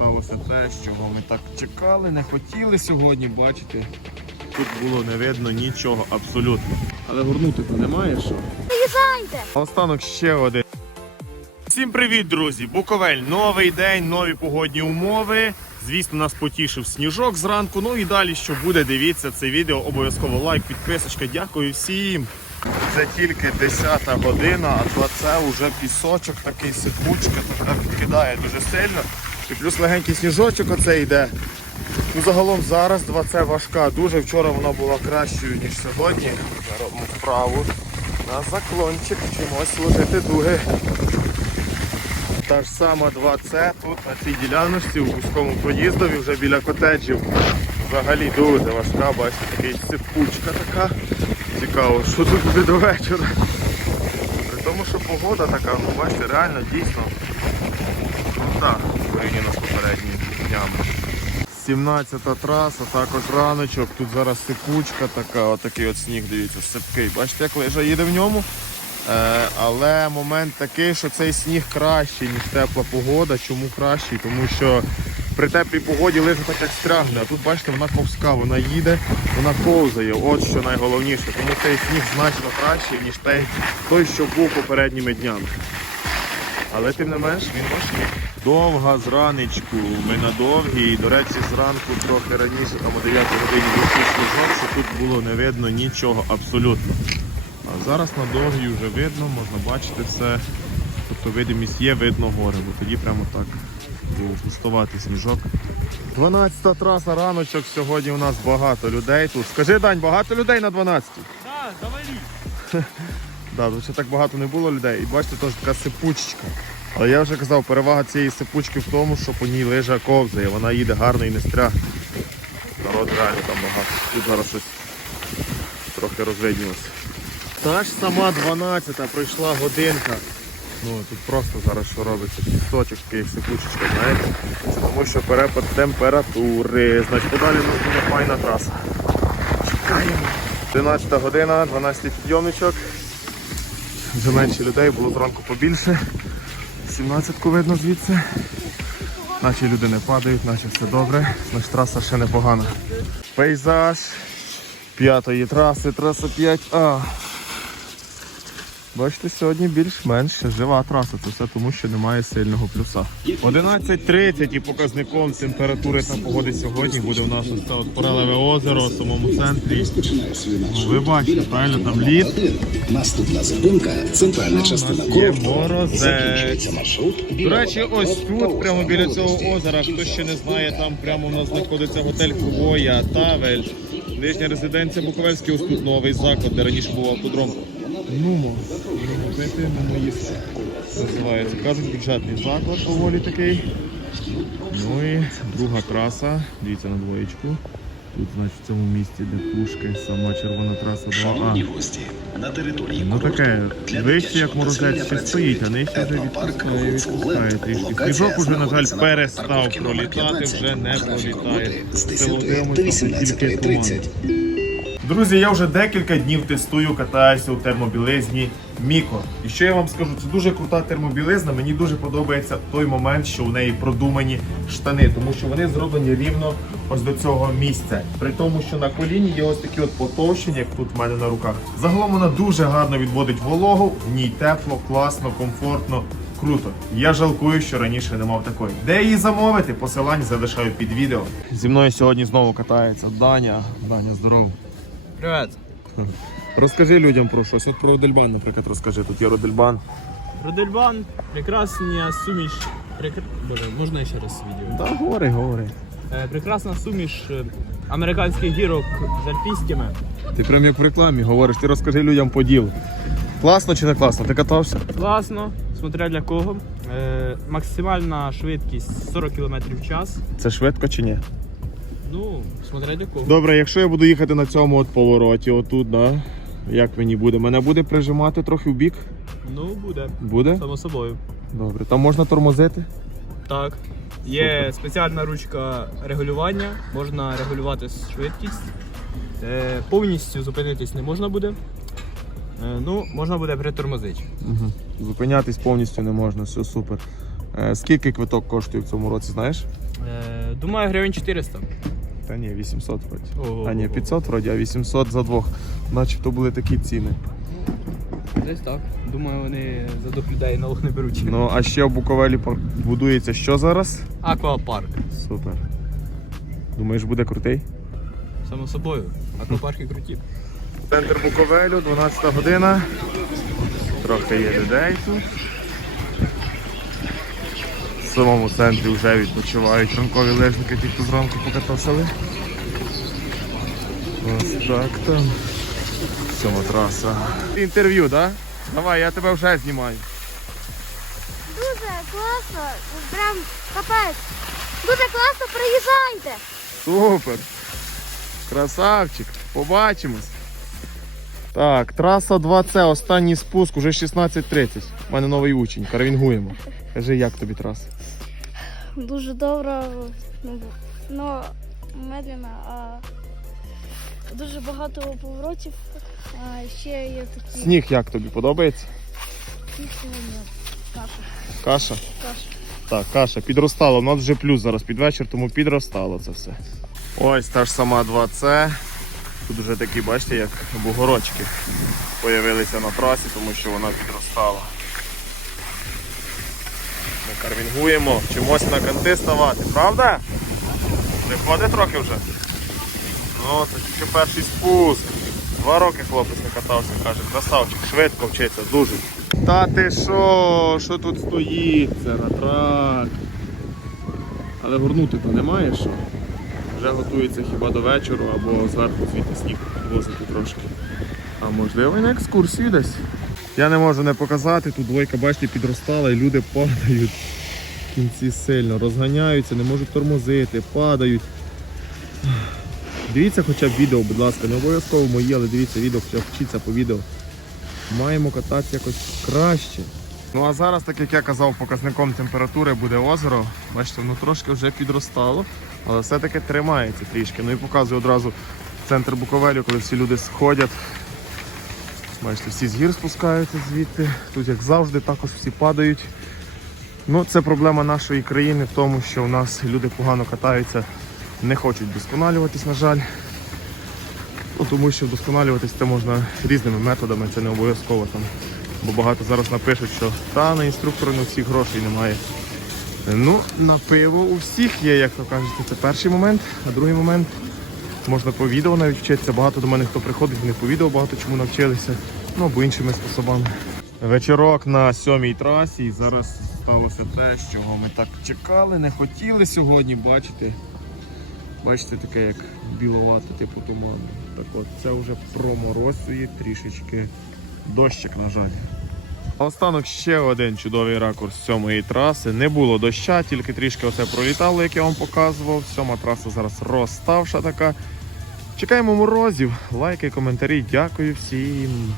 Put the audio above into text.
сталося те, чого ми так чекали, не хотіли сьогодні бачити. Тут було не видно нічого абсолютно. Але горнути то немає що. Приїжджайте! Останок ще один. Всім привіт, друзі! Буковель, новий день, нові погодні умови. Звісно, нас потішив сніжок зранку. Ну і далі, що буде, дивіться це відео. Обов'язково лайк, підписочка. Дякую всім. Це тільки 10 година, а то це вже пісочок такий, сипучка, така підкидає дуже сильно. І плюс легенький сніжочок оце йде. Ну, загалом зараз 2С важка. Дуже вчора вона була кращою, ніж сьогодні. Робимо вправу на заклончик, чимось ложити дуги. Та ж сама 2С тут на цій діляночці у вузькому проїздові вже біля котеджів. Взагалі дуже важка, бачите, такий сипучка така. Цікаво, що тут буде до вечора. При тому, що погода така, ну бачите, реально дійсно крута порівняно з попередніми днями. 17-та траса, також раночок, тут зараз сипучка така, отакий от сніг, дивіться, сипкий. Бачите, як лежа їде в ньому. Е, але момент такий, що цей сніг кращий, ніж тепла погода. Чому кращий? Тому що при теплій погоді лише так як стрягне, а тут бачите, вона ковська, вона їде, вона ковзає. От що найголовніше. Тому цей сніг значно кращий, ніж той, той що був попередніми днями. Але тим не менш він важкий. Довга зранечку. Ми на довгій. До речі, зранку трохи раніше, там о 9 годині вийшов сніжок, що тут було не видно нічого абсолютно. А зараз на довгій вже видно, можна бачити все. Тобто видимість є, видно гори, бо тоді прямо так був густуватий сніжок. 12 траса раночок. Сьогодні у нас багато людей тут. Скажи, Дань, багато людей на 12? Да, завали. Да, тут ще так багато не було людей. І бачите, теж така сипучечка. Але я вже казав, перевага цієї сипучки в тому, що по ній лижа ковзає, вона їде гарно і не стряг. Народ реально там багато. Тут зараз щось трохи розвиднілося. Та ж сама 12-та пройшла годинка. Ну тут просто зараз що робиться, пісочок сипучечка, знаєте. Це тому що перепад температури. Значить подалі у нас буде файна траса. Чекаємо. 11 година, 12 підйомничок. Вже менше людей, було зранку побільше. 17-ку видно звідси. Наче люди не падають, наче все добре. Значить траса ще непогана. Пейзаж п'ятої траси, траса 5А. Бачите, сьогодні більш-менш жива траса. Це все тому, що немає сильного плюса. 11.30 і показником температури та погоди сьогодні буде у нас ось це от Порелеве озеро в самому центрі. Ви бачите, правильно, там лід. Наступна зупинка центральна частина. Закінчується маршрут. До речі, ось тут, прямо біля цього озера, хто ще не знає, там прямо у нас знаходиться готель Хвоя, Тавель, нижня резиденція Буковельський, ось тут новий заклад, де раніше був автодром. Нумо, Нумо пити, Нумо їсти. Називається. Кажуть, бюджетний заклад доволі такий. Ну і друга траса, дивіться на двоєчку. Тут, значить, в цьому місці, де пушки, сама червона траса 2А. Гості, на території Ну таке, вище як морозець ще стоїть, а нижче вже відпускає, відпускає трішки. Сніжок уже, на жаль, перестав пролітати, вже не пролітає. Це 10 Володимир, до тільки 18.30. Друзі, я вже декілька днів тестую, катаюся у термобілизні Міко. І що я вам скажу, це дуже крута термобілизна. Мені дуже подобається той момент, що у неї продумані штани, тому що вони зроблені рівно ось до цього місця. При тому, що на коліні є ось такі от потовщення, як тут в мене на руках. Загалом вона дуже гарно відводить вологу, в ній тепло, класно, комфортно. Круто. Я жалкую, що раніше не мав такої. Де її замовити? Посилання залишаю під відео. Зі мною сьогодні знову катається Даня. Даня, здоров. Привет. Розкажи людям про щось. От про Родельбан, наприклад, розкажи. Тут є Родельбан. Родельбан, прекрасна суміш. Прекр... Боже, можна ще раз відео? Та гори, гори. Е, прекрасна суміш е, американських гірок з альпійськими. Ти прям як в рекламі говориш, ти розкажи людям по ділу. Класно чи не класно? Ти катався? Класно, смотря для кого. Е, максимальна швидкість 40 км в час. Це швидко чи ні? Ну, смотря для кого. Добре, якщо я буду їхати на цьому от повороті, отут, да? Як мені буде? Мене буде прижимати трохи в бік? Ну, буде. Буде? Само собою. Добре. Там можна тормозити? Так. Є спеціальна ручка регулювання, можна регулювати швидкість. Е, повністю зупинитись не можна буде. Е, ну, можна буде притормозити. Угу. Зупинятись повністю не можна, все супер. Е, скільки квиток коштує в цьому році, знаєш? Е, думаю, гривень 400. Та ні, 800 вроді. Ого. А ні, 500 вроді, а 800 за двох. Начебто були такі ціни. Десь так. Думаю, вони за двох людей налог не беруть. Ну, а ще в Буковелі будується що зараз? Аквапарк. Супер. Думаєш, буде крутий? Само собою. Аквапарки круті. Центр Буковелю, 12 година. Трохи є людей тут. В самому центрі вже відпочивають ранкові лежники, ті, хто зранку покатався. Ось так там. Сьома траса. Інтерв'ю, так? Да? Давай, я тебе вже знімаю. Дуже класно, прям капець. Дуже класно, приїжджайте. Супер! Красавчик! Побачимось! Так, траса 2С, останній спуск, уже 16.30. У мене новий учень, карвінгуємо. Кажи, як тобі траса? Дуже добре, ну, ну медленно, а дуже багато поворотів. А ще є такі. Сніг як тобі подобається? Ні, Каша. Каша? Каша. Так, каша, підростала. У нас вже плюс зараз під вечір, тому підростало це все. Ось та ж сама 2С. Тут вже такі, бачите, як бугорочки появилися на трасі, тому що вона підростала. Ми карвінгуємо, вчимося на канти ставати, правда? Не ходить трохи вже? Ну, це тільки перший спуск. Два роки хлопець не катався, каже, красавчик, швидко вчиться, дуже. Та ти що, що тут стоїть? Це на трак. Але горнути то немає що. Вже готується хіба до вечора або зверху звідти сніг підвозити трошки. А можливо і на екскурсію десь. Я не можу не показати, тут двойка, бачите, підростала і люди падають в кінці сильно, розганяються, не можуть тормозити, падають. Дивіться хоча б відео, будь ласка, не обов'язково мої, але дивіться відео, хоча б вчіться по відео. Маємо кататися якось краще. Ну а зараз, так як я казав, показником температури буде озеро. Бачите, воно трошки вже підростало, але все-таки тримається трішки. Ну і показую одразу центр Буковелю, коли всі люди сходять. Бачите, всі з гір спускаються звідти. Тут, як завжди, також всі падають. Ну, це проблема нашої країни в тому, що у нас люди погано катаються, не хочуть вдосконалюватись, на жаль. Ну, тому що вдосконалюватись це можна різними методами, це не обов'язково там. Бо багато зараз напишуть, що та на інструктора не всіх грошей немає. Ну, на пиво у всіх є, як то кажете, це перший момент, а другий момент можна по відео навіть вчитися. Багато до мене хто приходить, вони по відео багато чому навчилися, ну або іншими способами. Вечірок на сьомій трасі і зараз сталося те, чого ми так чекали, не хотіли сьогодні бачити. Бачите, таке як біловате, типу туману. Так от, це вже проморозує трішечки дощик, на жаль. Останок ще один чудовий ракурс сьомої траси. Не було доща, тільки трішки оце пролітало, як я вам показував. Сьома траса зараз розставша така. Чекаємо морозів. Лайки, коментарі. Дякую всім.